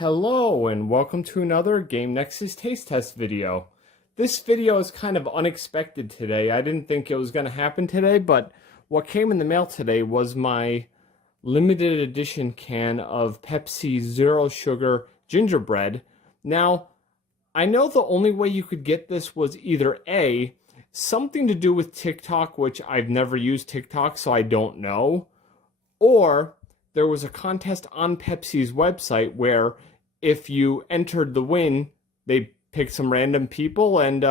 Hello and welcome to another Game Nexus taste test video. This video is kind of unexpected today. I didn't think it was going to happen today, but what came in the mail today was my limited edition can of Pepsi Zero Sugar Gingerbread. Now, I know the only way you could get this was either A, something to do with TikTok, which I've never used TikTok, so I don't know, or there was a contest on Pepsi's website where if you entered the win, they picked some random people, and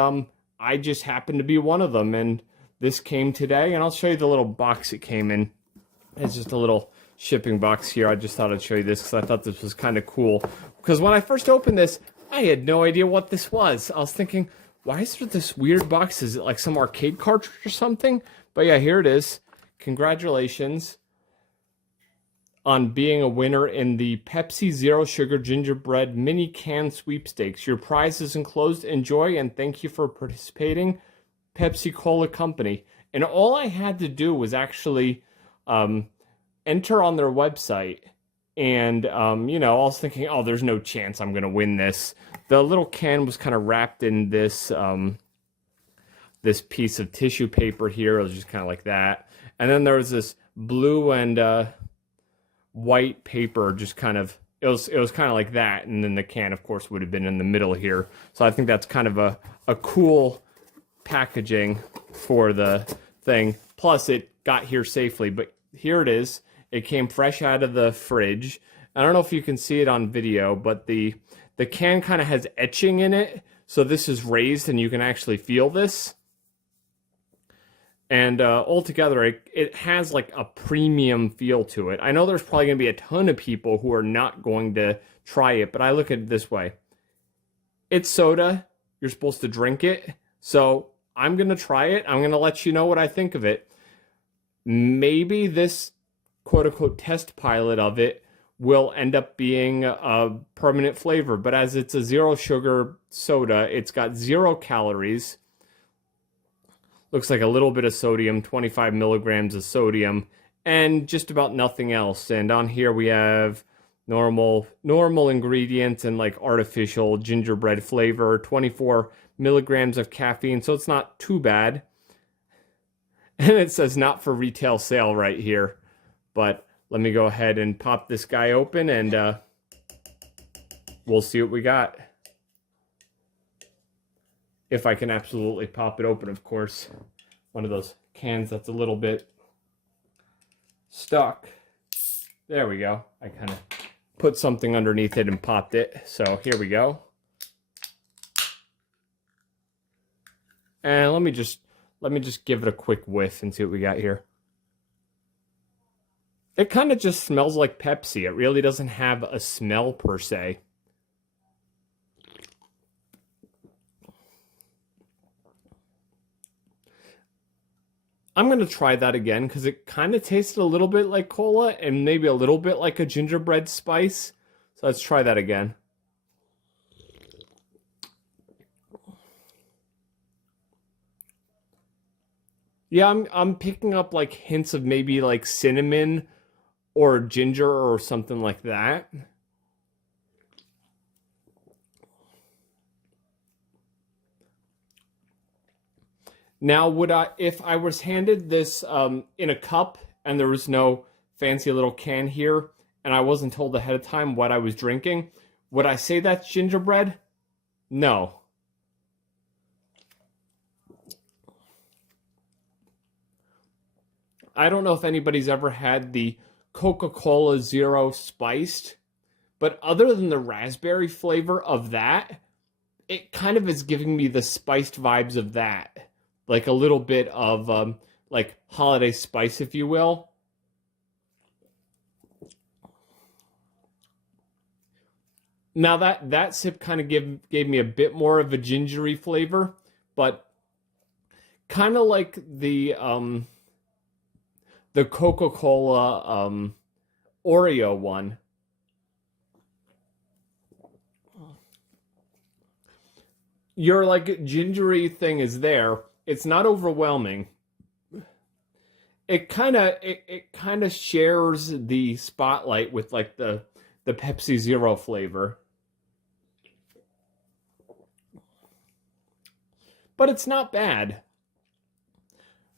I just happened to be one of them, and this came today, and I'll show you the little box it came in. It's just a little shipping box here. I just thought I'd show you this because I thought this was kind of cool. Because when I first opened this, I had no idea what this was. I was thinking, why is there this weird box? Is it like some arcade cartridge or something? But yeah, here it is. Congratulations on being a winner in the Pepsi Zero Sugar Gingerbread Mini Can Sweepstakes. Your prize is enclosed. Enjoy and thank you for participating, Pepsi Cola Company. And all I had to do was actually enter on their website. And, you know, I was thinking, oh, there's no chance I'm going to win this. The little can was kind of wrapped in this, this piece of tissue paper here. It was just kind of like that. And then there was this blue and white paper, just kind of, it was kind of like that, and then the can of course would have been in the middle here. So I think that's kind of a cool packaging for the thing. Plus it got here safely, but here it is. It came fresh out of the fridge. I don't know if you can see it on video, but the can kind of has etching in it, so this is raised and you can actually feel this. And altogether, it has like a premium feel to it. I know there's probably going to be a ton of people who are not going to try it, but I look at it this way. It's soda. You're supposed to drink it. So I'm going to try it. I'm going to let you know what I think of it. Maybe this quote-unquote test pilot of it will end up being a permanent flavor. But as it's a zero sugar soda, it's got 0 calories. Looks like a little bit of sodium, 25 milligrams of sodium, and just about nothing else. And on here we have normal ingredients and like artificial gingerbread flavor, 24 milligrams of caffeine, so it's not too bad. And it says not for retail sale right here. But let me go ahead and pop this guy open and we'll see what we got. If I can absolutely pop it open, of course. One of those cans that's a little bit stuck. There we go. I kind of put something underneath it and popped it. So here we go. And let me just give it a quick whiff and see what we got here. It kind of just smells like Pepsi. It really doesn't have a smell per se. I'm going to try that again because it kind of tasted a little bit like cola and maybe a little bit like a gingerbread spice. So let's try that again. Yeah, I'm picking up like hints of maybe like cinnamon or ginger or something like that. Now, would I, if I was handed this in a cup and there was no fancy little can here and I wasn't told ahead of time what I was drinking, would I say that's gingerbread? No. I don't know if anybody's ever had the Coca-Cola Zero Spiced, but other than the raspberry flavor of that, it kind of is giving me the spiced vibes of that. Like a little bit of like holiday spice, if you will. Now that sip kind of gave me a bit more of a gingery flavor, but kind of like the Coca-Cola Oreo one. Your like gingery thing is there. It's not overwhelming. It kind of shares the spotlight with like the the Pepsi Zero flavor. But it's not bad.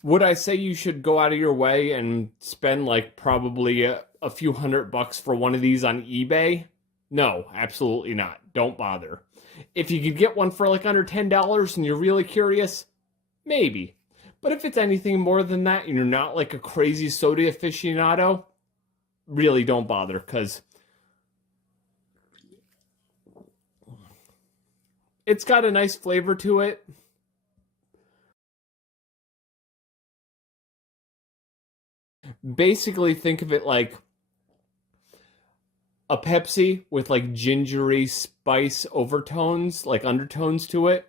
Would I say you should go out of your way and spend like probably a few $100 for one of these on eBay? No, absolutely not. Don't bother. If you could get one for like under $10 and you're really curious, maybe. But if it's anything more than that and you're not like a crazy soda aficionado, really don't bother, because it's got a nice flavor to it. Basically, think of it like a Pepsi with like gingery spice overtones, like undertones to it.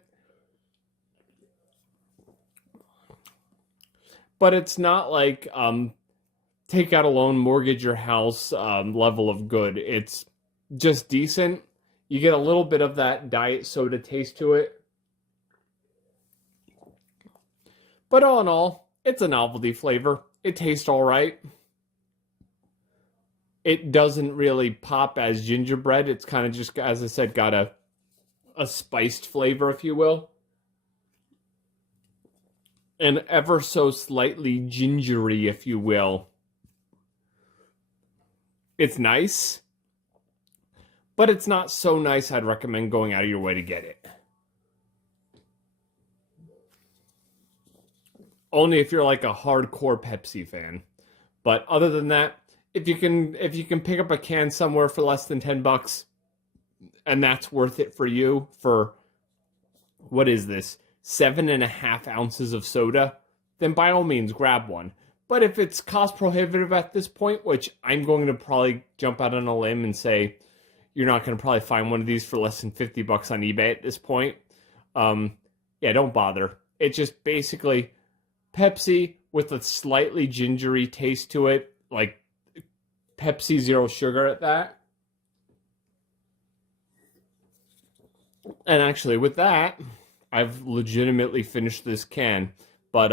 But it's not like take out a loan, mortgage your house level of good. It's just decent. You get a little bit of that diet soda taste to it. But all in all, it's a novelty flavor. It tastes all right. It doesn't really pop as gingerbread. It's kind of just, as I said, got a spiced flavor, if you will. And ever so slightly gingery, if you will. It's nice, but it's not so nice I'd recommend going out of your way to get it. Only if you're like a hardcore Pepsi fan. But other than that, if you can pick up a can somewhere for less than $10, and that's worth it for you for, what is this, 7.5 ounces of soda, then by all means grab one. But if it's cost prohibitive at this point, which I'm going to probably jump out on a limb and say you're not going to probably find one of these for less than $50 on eBay at this point, yeah, don't bother. It's just basically Pepsi with a slightly gingery taste to it, like Pepsi Zero Sugar at that. And actually, with that, I've legitimately finished this can. But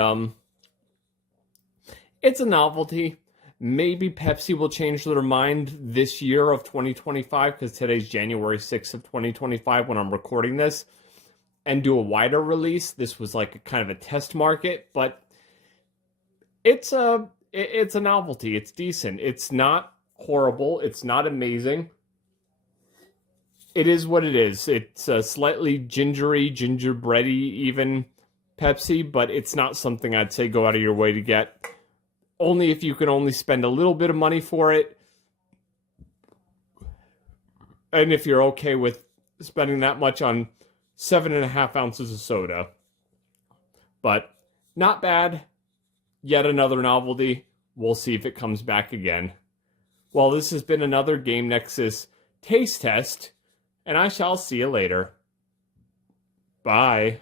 it's a novelty. Maybe Pepsi will change their mind this year of 2025, because today's January 6th of 2025 when I'm recording this, and do a wider release. This was like a kind of a test market, but it's a novelty. It's decent. It's not horrible. It's not amazing. It is what it is. It's a slightly gingery, gingerbready even Pepsi, but it's not something I'd say go out of your way to get. Only if you can only spend a little bit of money for it. And if you're okay with spending that much on 7.5 ounces of soda. But not bad. Yet another novelty. We'll see if it comes back again. Well, this has been another Game Nexus taste test, and I shall see you later. Bye.